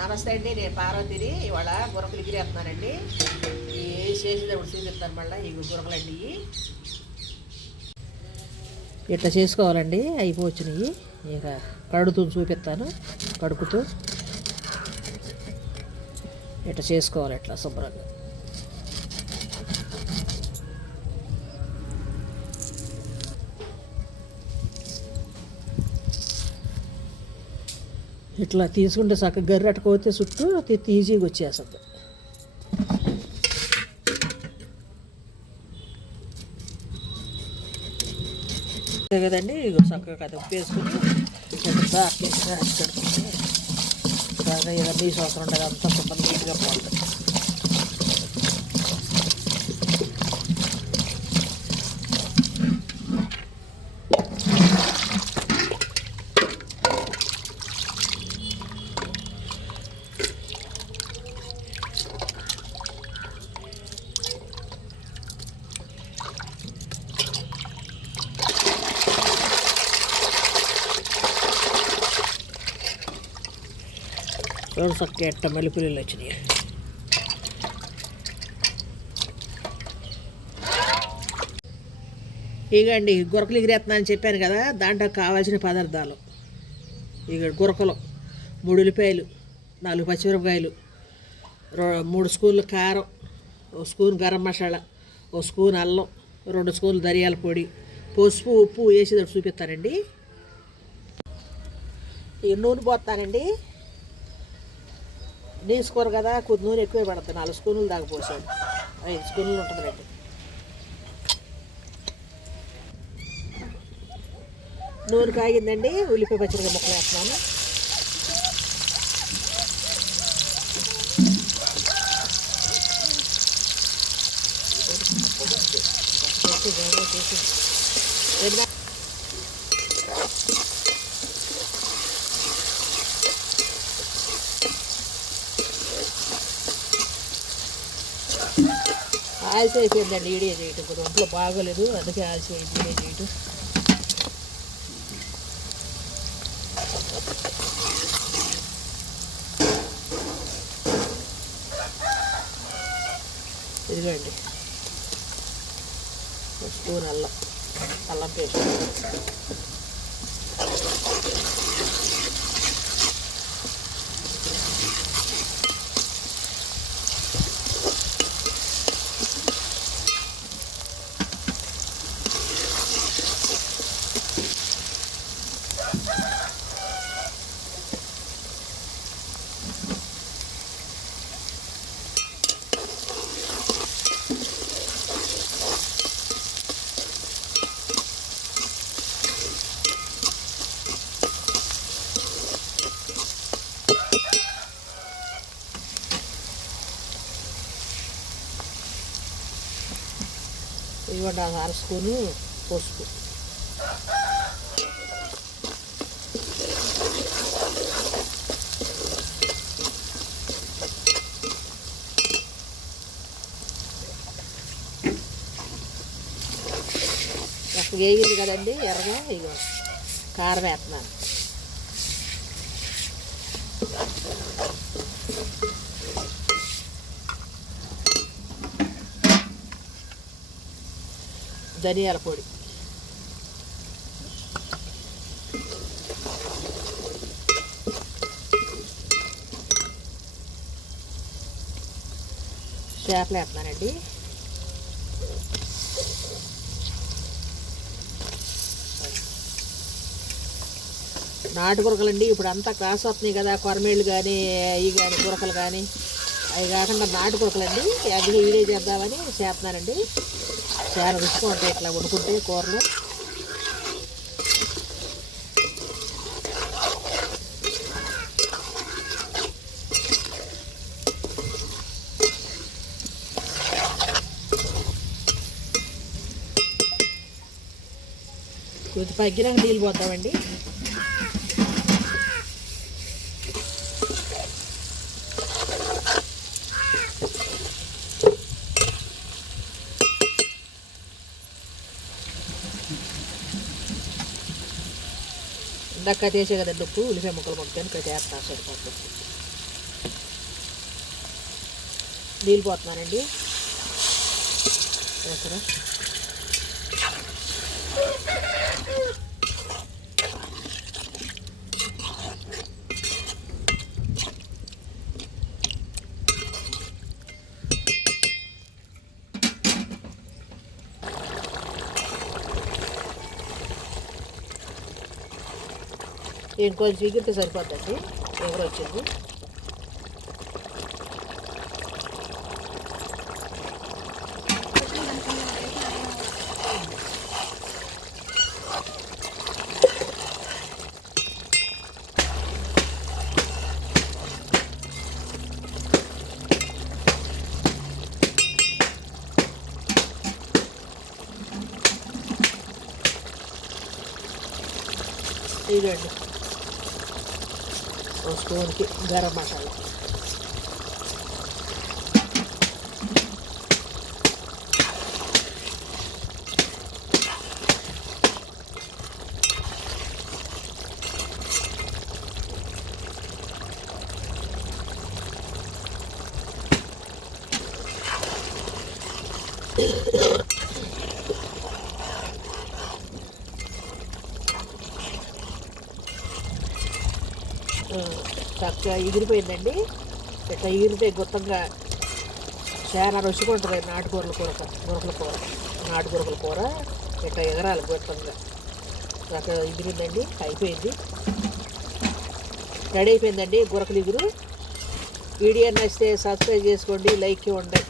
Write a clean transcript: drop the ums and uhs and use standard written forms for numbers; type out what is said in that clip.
నమస్తే అండి, నేను పార్వతిని. ఇవాళ గురకలు ఎగిరేస్తున్నానండి. ఏ చేసేటప్పుడు చూపిస్తాను. మళ్ళీ ఈ గురకలండి ఇట్లా చేసుకోవాలండి. అయిపోవచ్చినాయి. ఇక కడుగుతూ చూపిస్తాను. కడుగుతూ ఇట్లా చేసుకోవాలి. ఇట్లా శుభ్రంగా ఇట్లా తీసుకుంటే చక్కగా గర్రెట్టుకోతే చుట్టూ ఈజీగా వచ్చేస్తుంది. కదండి, చక్కగా కదా ఉప్పేసుకుని బాగా ఏదైనా నీసు అవసరం ఉండదు. అంతా శుభ్రం నీట్గా బాగుంటుంది. చూడు చక్కగా ఎట్ట మల్లెపూలు వచ్చినాయి. ఇగండి గురకలు ఎగిరేస్తున్నా అని చెప్పాను కదా, దాంట్లో కావాల్సిన పదార్థాలు ఇక గురకలు 3 ఉల్లిపాయలు, 4 పచ్చిమిరపకాయలు, 3 స్పూన్లు కారం, 1 స్పూన్ గరం మసాలా, 1 స్పూన్ అల్లం, 2 స్పూన్లు ధనియాల పొడి, పసుపు, ఉప్పు వేసేటట్టు చూపిస్తానండి. ఇక నూనె పోస్తానండి. నీసుకోరు కదా, కొద్ది నూనె ఎక్కువే పడుతుంది. 4 స్పూన్లు దాకా పోసాను. 5 స్పూన్లు ఉంటుంది రండి. నూనె కాగిందండి. ఉల్లిపాయ పచ్చిమిరపకాయ ముక్కలు వేస్తున్నాను. ఆలస్యం అయిపోయిందండి వీడియో చేయటం. కొద్దిగా ఒంట్లో బాగోలేదు, అందుకే ఆలస్యం అయింది వీడియో చేయటం. ఇదిగోండి 1 స్పూన్ అల్లం పేస్ట్, ఇవ్వండి 1/2 స్పూను పసుపు, వేగింది కదండి ఎర్రగా. ఇక కారం వేస్తున్నాను. ధనియాల పొడి, చేపలు వేస్తున్నానండి. నాటు గురకలండి. ఇప్పుడు అంతా క్లాస్ వస్తున్నాయి కదా, కొరమేళ్ళు కానీ అవి కానీ గురకలు కానీ. అవి కాకుండా నాటు గురకలండి. అది వీడియో చేద్దామని చేస్తున్నానండి. చాలా రుచిగా ఉంటాయి ఇట్లా వండుకుంటే కూరలు. కొద్ది పగ్గినాక నీళ్ళు పోతామండి. ఇందాక తీసే కదండి ఉప్పు, ఉల్లిపాయ ముక్కలు మొక్కని వేస్తాను సరిపోతుంది. నీళ్ళు పోతున్నానండి. ఓకేనా, ఇంకొంచెం ఎగిరితే సరిపోద్దండి. ఎవరు వచ్చింది. ఇదండి ఒక స్పూన్కి గరం మసాలా. చక్కగా ఎగిరిపోయిందండి. ఇట్లా ఎగిరితే గుత్తంగా చాలా రుచిగా ఉంటుంది నాటుకూరల కూర. నాటుకూరల కూర ఇట్లా ఎగరాలి గుత్తంగా. చక్కగా ఎగిరిందండి, అయిపోయింది, రెడీ అయిపోయిందండి గురకలు ఎగురు. వీడియో నచ్చితే సబ్స్క్రైబ్ చేసుకోండి, లైక్ ఇవ్వండి.